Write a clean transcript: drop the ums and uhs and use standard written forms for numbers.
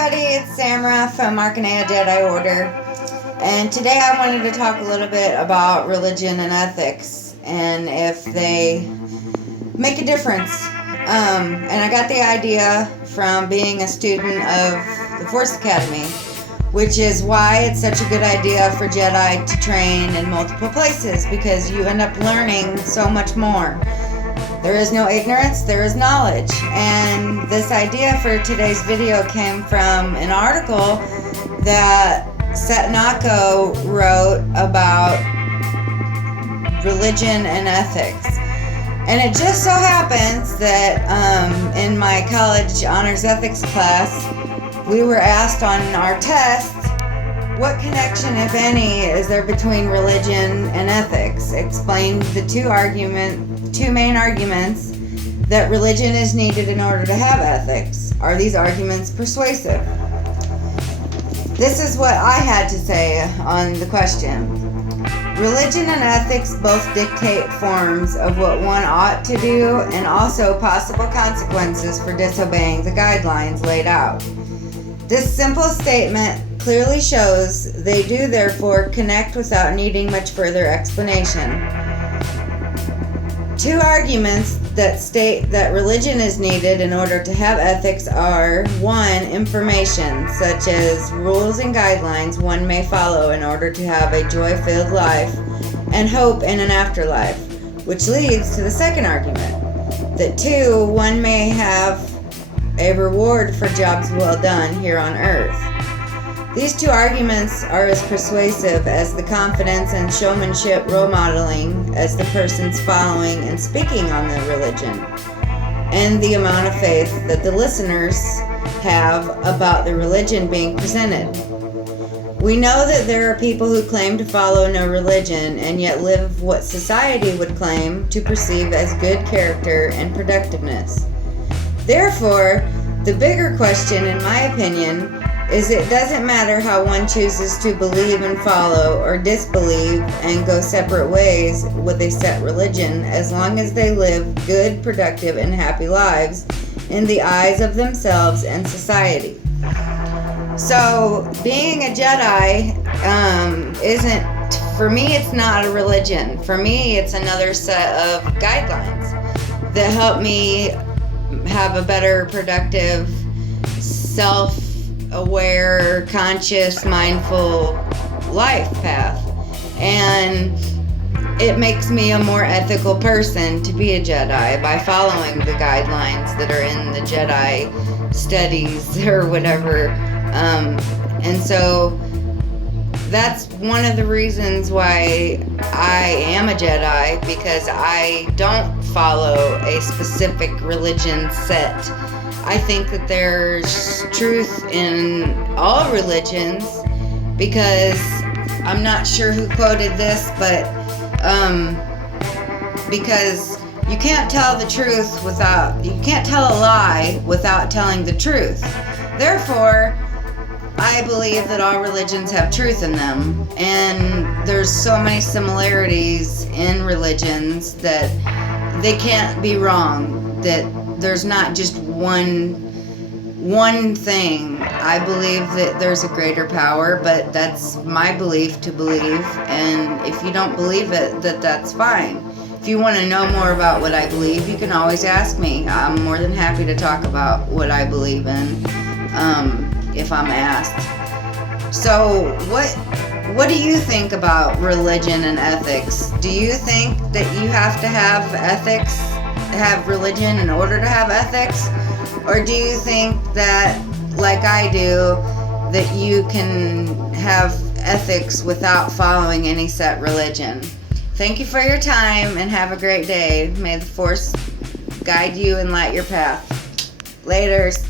everybody, it's Samra from Arcanea Jedi Order, and today I wanted to talk a little bit about religion and ethics and if they make a difference. And I got the idea from being a student of the Force Academy, which is why it's such a good idea for Jedi to train in multiple places, because you end up learning so much more. There is no ignorance, there is knowledge. And this idea for today's video came from an article that Setnako wrote about religion and ethics. And it just so happens that in my college honors ethics class, we were asked on our test, what connection, if any, is there between religion and ethics? Explain the two main arguments that religion is needed in order to have ethics. Are these arguments persuasive? This is what I had to say on the question. Religion and ethics both dictate forms of what one ought to do and also possible consequences for disobeying the guidelines laid out. This simple statement clearly shows they do therefore connect without needing much further explanation. Two arguments that state that religion is needed in order to have ethics are: 1. Information, such as rules and guidelines one may follow in order to have a joy-filled life and hope in an afterlife, which leads to the second argument, that 2. One may have a reward for jobs well done here on earth. These two arguments are as persuasive as the confidence and showmanship role modeling as the persons following and speaking on the religion, and the amount of faith that the listeners have about the religion being presented. We know that there are people who claim to follow no religion and yet live what society would claim to perceive as good character and productiveness. Therefore, the bigger question, in my opinion, is it doesn't matter how one chooses to believe and follow or disbelieve and go separate ways with a set religion, as long as they live good, productive, and happy lives in the eyes of themselves and society. So, being a Jedi for me, it's not a religion. For me, it's another set of guidelines that help me have a better, productive, self-aware, conscious, mindful life path. And it makes me a more ethical person to be a Jedi by following the guidelines that are in the Jedi studies or whatever. And so that's one of the reasons why I am a Jedi, because I don't follow a specific religion set. I think that there's truth in all religions, because I'm not sure who quoted this, but because you can't tell a lie without telling the truth. Therefore, I believe that all religions have truth in them, and there's so many similarities in religions that they can't be wrong, that there's not just one thing. I believe that there's a greater power, but that's my belief to believe, and if you don't believe it, that's fine. If you want to know more about what I believe, you can always ask me. I'm more than happy to talk about what I believe in, if I'm asked. So what do you think about religion and ethics? Do you think that you have to have religion in order to have ethics? Or do you think that, like I do, that you can have ethics without following any set religion? Thank you for your time and have a great day. May the Force guide you and light your path. Laters.